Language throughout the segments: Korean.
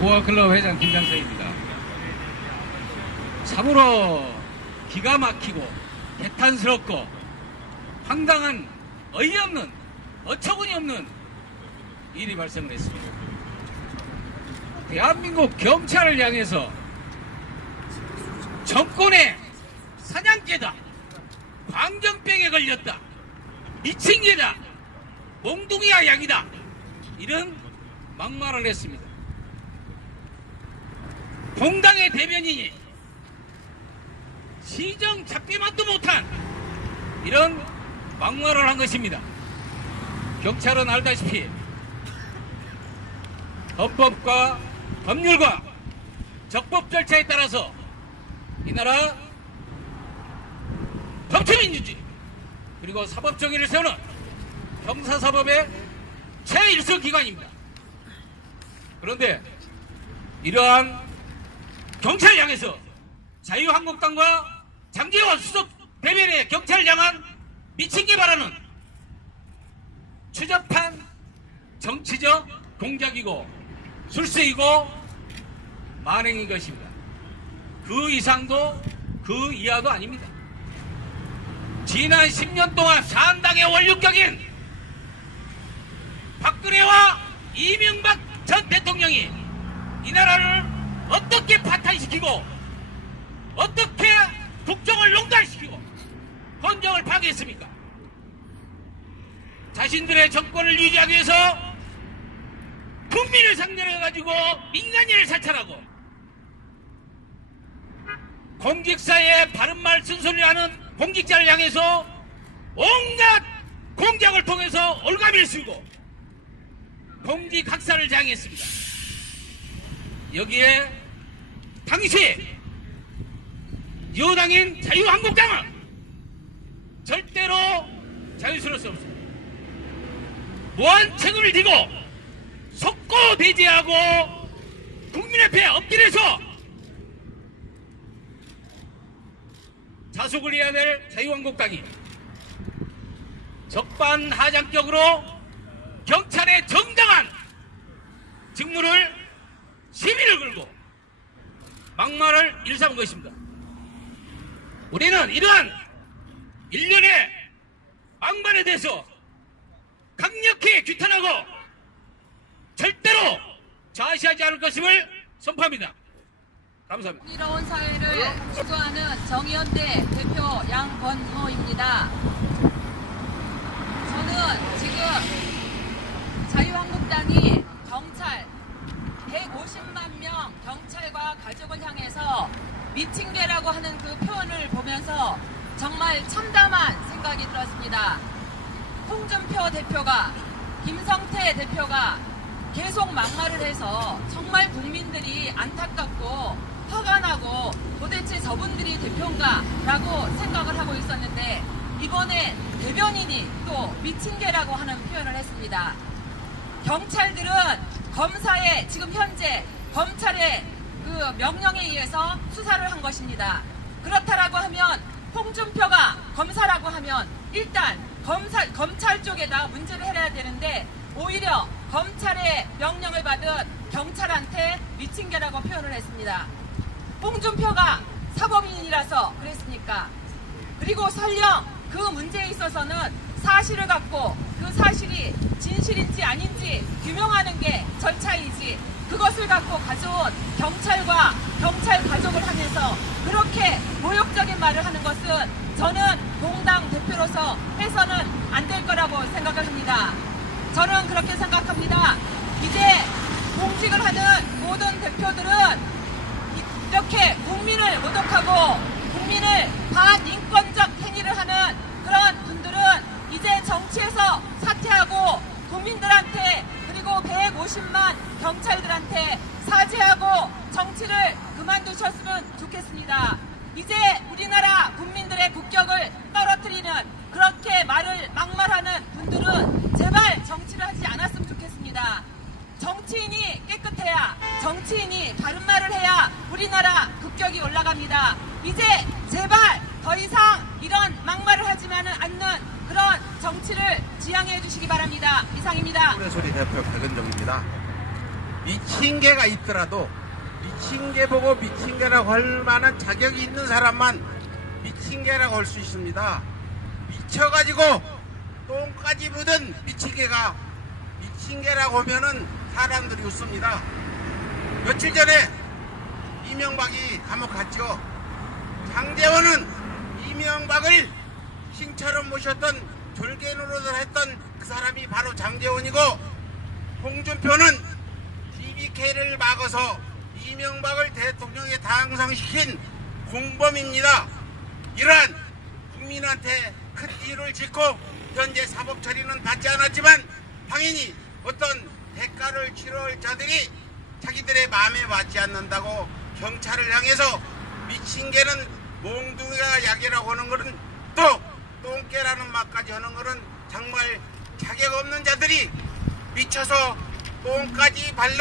보아클럽 회장 김장서입니다. 참으로 기가 막히고 개탄스럽고 황당한 어이없는 어처구니 없는 일이 발생을 했습니다. 대한민국 경찰을 향해서 정권의 사냥개다, 광견병에 걸렸다, 미친 개다, 몽둥이야 양이다, 이런 막말을 했습니다. 공당의 대변인이 시정 잡기만도 못한 이런 막말을 한 것입니다. 경찰은 알다시피 헌법과 법률과 적법 절차에 따라서 이 나라 법치민주주의 그리고 사법정의를 세우는 형사사법의 최일선 기관입니다. 그런데 이러한 경찰을 향해서 자유한국당과 장제원 수석 대변인의 경찰을 향한 미친개 발언은 추접한 정치적 공작이고 술수이고 만행인 것입니다. 그 이상도 그 이하도 아닙니다. 지난 10년 동안 산당의 원육격인 박근혜와 이명박 전 대통령이 이 나라를 어떻게 파탄시키고 어떻게 국정을 농단시키고 헌정을 파괴했습니까? 자신들의 정권을 유지하기 위해서 국민을 상대로 해가지고 민간인을 사찰하고 공직사의 바른말 쓴소리를 하는 공직자를 향해서 온갖 공작을 통해서 올가미를 쓰고 공직학살을 자행했습니다. 여기에 당시 여당인 자유한국당은 절대로 자유스러울 수 없습니다. 무한 책임을 지고 속고 배제하고 국민 앞에 엎드려서 자숙을 해야 될 자유한국당이 적반하장격으로 경찰의 정당한 직무를 시비를 걸고 막말을 일삼은 것입니다. 우리는 이러한 일련의 막말에 대해서 강력히 규탄하고 절대로 좌시하지 않을 것임을 선포합니다. 감사합니다. 이로운 사회를 추구하는 정의연대 대표 양건호입니다. 저는 지금 자유한국당이 경찰 150만 명 경찰과 가족을 향해서 미친 개라고 하는 그 표현을 보면서 정말 참담한 생각이 들었습니다. 홍준표 대표가, 김성태 대표가 계속 막말을 해서 정말 국민들이 안타깝고 화가 나고 도대체 저분들이 대표인가 라고 생각을 하고 있었는데 이번에 대변인이 또 미친 개라고 하는 표현을 했습니다. 경찰들은 검사의 지금 현재 검찰의 그 명령에 의해서 수사를 한 것입니다. 그렇다라고 하면 홍준표가 검사라고 하면 일단 검찰 쪽에다 문제를 해야 되는데 오히려 검찰의 명령을 받은 경찰한테 미친 개라고 표현을 했습니다. 홍준표가 사법인이라서 그랬습니까? 그리고 설령 그 문제에 있어서는 사실을 갖고 그 사실이 진실인지 아닌지 규명하는 게 절차이지 그것을 갖고 가져온 경찰과 경찰 가족을 하면서 그렇게 모욕적인 말을 하는 것은 저는 공당 대표로서 해서는 안 될 거라고 생각을 합니다. 저는 그렇게 생각합니다. 이제 공직을 하는 모든 대표들은 이렇게 국민을 모독하고 국민을 반인권적 행위를 하는 그런 분들은 이제 정치에서 사퇴하고 국민들한테 그리고 150만 경찰들한테 사죄하고 정치를 그만두셨으면 좋겠습니다. 이제 우리나라 국민들의 국격을 떨어뜨리는 그렇게 막말하는 분들은 제발 정치를 하지 않았으면 좋겠습니다. 정치인이 깨끗해야 정치인이 바른 말을 해야 우리나라 국격이 올라갑니다. 이제 제발 더 이상 이런 막말을 하지만은 않는 그런 정치를 지향해 주시기 바랍니다. 이상입니다. 소리 대표 박은정입니다. 미친 개가 있더라도 미친 개 보고 미친 개라고 할 만한 자격이 있는 사람만 미친 개라고 할 수 있습니다. 미쳐가지고 똥까지 묻은 미친 개가 미친 개라고 하면은 사람들이 웃습니다. 며칠 전에 이명박이 감옥 갔죠. 장제원은 이명박을 신처럼 모셨던 졸개 노릇을 했던 그 사람이 바로 장제원이고, 홍준표는 BBK를 막아서 이명박을 대통령에 당선시킨 공범입니다. 이러한 국민한테 큰 일을 짓고 현재 사법 처리는 받지 않았지만 당연히 어떤 대가를 치러올 자들이 자기들의 마음에 맞지 않는다고 경찰을 향해서 미친 개는 몽둥이가 약이라고 하는 것은, 또 똥개라는 말까지 하는 것은 정말 자격 없는 자들이 미쳐서 똥까지 바른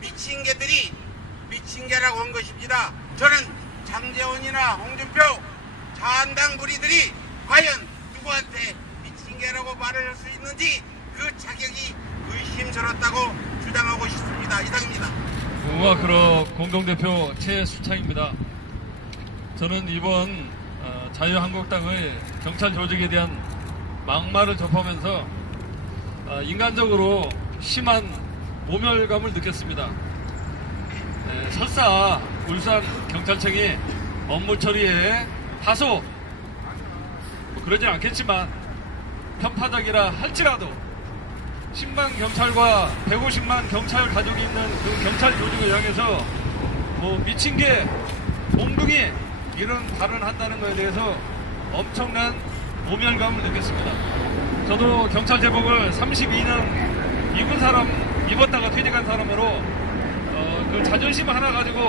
미친 개들이 미친 개라고 한 것입니다. 저는 장제원이나 홍준표 자한당 무리들이 과연 누구한테 미친 개라고 말을 할 수 있는지 그 자격이 의심스럽다고 주장하고 싶습니다. 이상입니다. 우마크로 공동대표 최수창입니다. 저는 이번 자유한국당의 경찰 조직에 대한 막말을 접하면서 인간적으로 심한 모멸감을 느꼈습니다. 설사 울산 경찰청이 업무 처리에 다소 그러진 않겠지만 편파적이라 할지라도 10만 경찰과 150만 경찰 가족이 있는 그 경찰 조직을 향해서 뭐 미친 개, 몽둥이 이런 발언을 한다는 것에 대해서 엄청난 모멸감을 느꼈습니다. 저도 경찰 제복을 32년 입었다가 퇴직한 사람으로 그 자존심 하나 가지고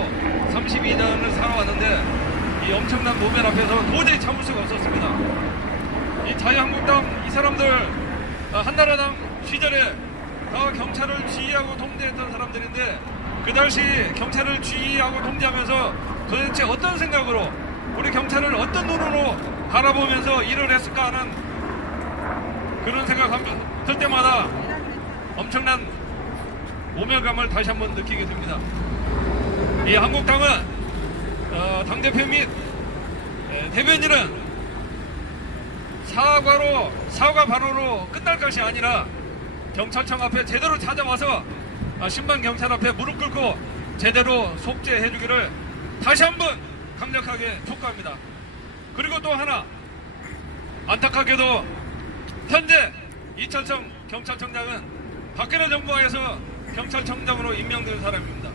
32년을 살아왔는데 이 엄청난 모멸 앞에서 도저히 참을 수가 없었습니다. 이 자유한국당 이 사람들 한나라당 시절에 다 경찰을 지휘하고 통제했던 사람들인데 그 당시 경찰을 지휘하고 통제하면서 도대체 어떤 생각으로 우리 경찰을 어떤 눈으로 바라보면서 일을 했을까 하는 그런 생각을 들 때마다 엄청난 모멸감을 다시 한번 느끼게 됩니다. 이 한국당은 당대표 및 대변인은 사과 발언으로 끝날 것이 아니라 경찰청 앞에 제대로 찾아와서 신방 경찰 앞에 무릎 꿇고 제대로 속죄해 주기를 다시 한번 강력하게 촉구합니다. 그리고 또 하나, 안타깝게도 현재 이철성 경찰청장은 박근혜 정부에서 경찰청장으로 임명된 사람입니다.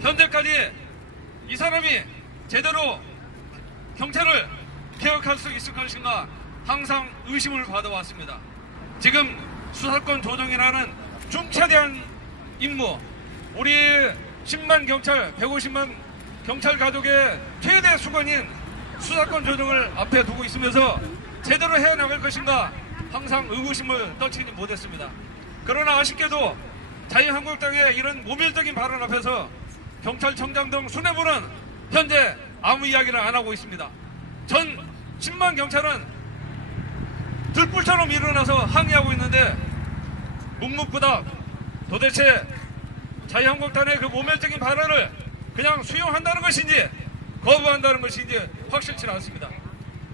현재까지 이 사람이 제대로 경찰을 개혁할 수 있을 것인가 항상 의심을 받아왔습니다. 지금 수사권 조정이라는 중차대한 임무, 우리 10만 경찰, 150만 경찰 가족의 최대 수건인 수사권 조정을 앞에 두고 있으면서 제대로 헤어나갈 것인가 항상 의구심을 떨치지 못했습니다. 그러나 아쉽게도 자유한국당의 이런 모멸적인 발언 앞에서 경찰청장 등 수뇌부는 현재 아무 이야기를 안 하고 있습니다. 전 10만 경찰은 들불처럼 일어나서 항의하고 있는데 묵묵부답 도대체 자유한국당의 그 모멸적인 발언을 그냥 수용한다는 것인지 거부한다는 것인지 확실치 않습니다.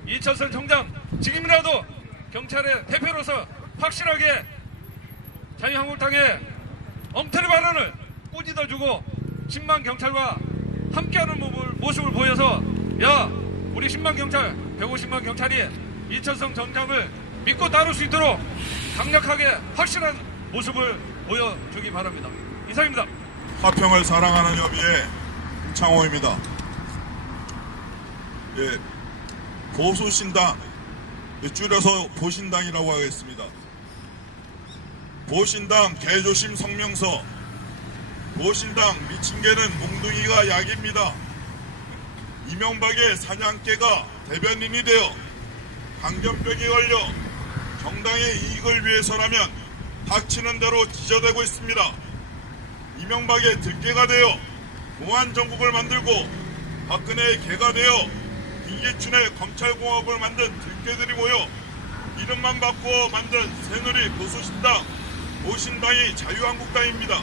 이철성 청장 지금이라도 경찰의 대표로서 확실하게 자유한국당의 엉터리 발언을 꾸짖어주고 10만 경찰과 함께하는 모습을 보여서 야 우리 10만 경찰 150만 경찰이 이철성 청장을 믿고 따를 수 있도록 강력하게 확실한 모습을 보여주기 바랍니다. 이상입니다. 화평을 사랑하는 협의회 임창호입니다. 예, 보수신당, 줄여서 보신당이라고 하겠습니다. 보신당 개조심 성명서, 보신당 미친개는 몽둥이가 약입니다. 이명박의 사냥개가 대변인이 되어 강견병에 걸려 정당의 이익을 위해서라면 닥치는 대로 지저대고 있습니다. 이명박의 들개가 되어 공안정국을 만들고 박근혜의 개가 되어 김기춘의 검찰공화국을 만든 들개들이 모여 이름만 바꾸어 만든 새누리 보수신당, 보신당이 자유한국당입니다.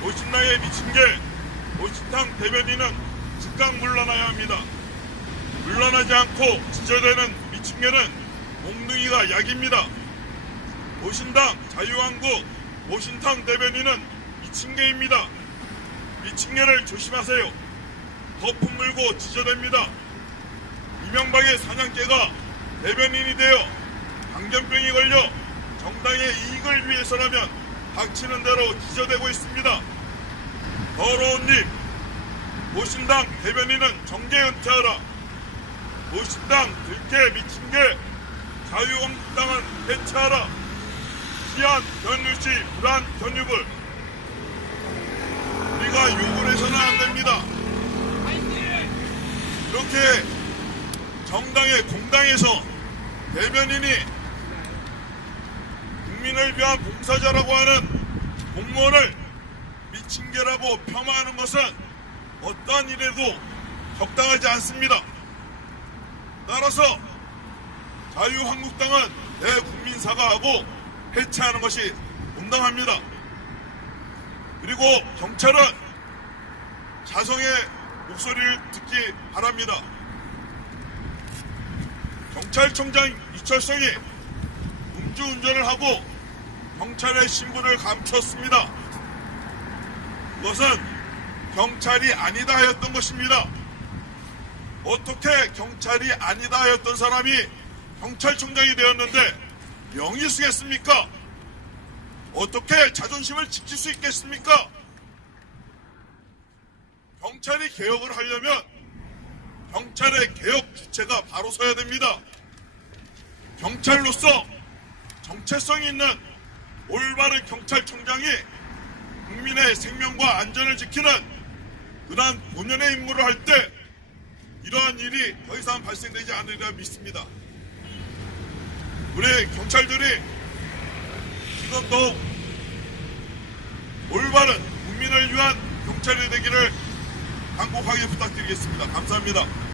보신당의 미친개, 보신당 대변인은 즉각 물러나야 합니다. 물러나지 않고 지저대는 미친개는 몽둥이가 약입니다. 보신당 자유한국 보신당 대변인은 미친개입니다. 미친개를 조심하세요. 거품 물고 지저댑니다. 이명박의 사냥개가 대변인이 되어 광견병이 걸려 정당의 이익을 위해서라면 닥치는 대로 지저대고 있습니다. 더러운 입, 보신당 대변인은 정계 은퇴하라. 보신당 들개 미친개, 자유한국당은 해체하라. 시한 견유시 불안 견유불. 우리가 욕을 해서는 안 됩니다. 이렇게 정당의 공당에서 대변인이 국민을 위한 봉사자라고 하는 공무원을 미친개라고 폄하하는 것은 어떠한 일에도 적당하지 않습니다. 따라서 자유한국당은 대국민 사과하고 해체하는 것이 온당합니다. 그리고 경찰은 자성의 목소리를 듣기 바랍니다. 경찰청장 이철성이 음주운전을 하고 경찰의 신분을 감췄습니다. 그것은 경찰이 아니다 하였던 것입니다. 어떻게 경찰이 아니다 하였던 사람이 경찰청장이 되었는데 명예 쓰겠습니까? 어떻게 자존심을 지킬 수 있겠습니까? 경찰이 개혁을 하려면 경찰의 개혁 주체가 바로 서야 됩니다. 경찰로서 정체성이 있는 올바른 경찰청장이 국민의 생명과 안전을 지키는 그러한 본연의 임무를 할 때 이러한 일이 더 이상 발생되지 않으리라 믿습니다. 우리 경찰들이 지금 더욱 올바른 국민을 위한 경찰이 되기를 간곡하게 부탁드리겠습니다. 감사합니다.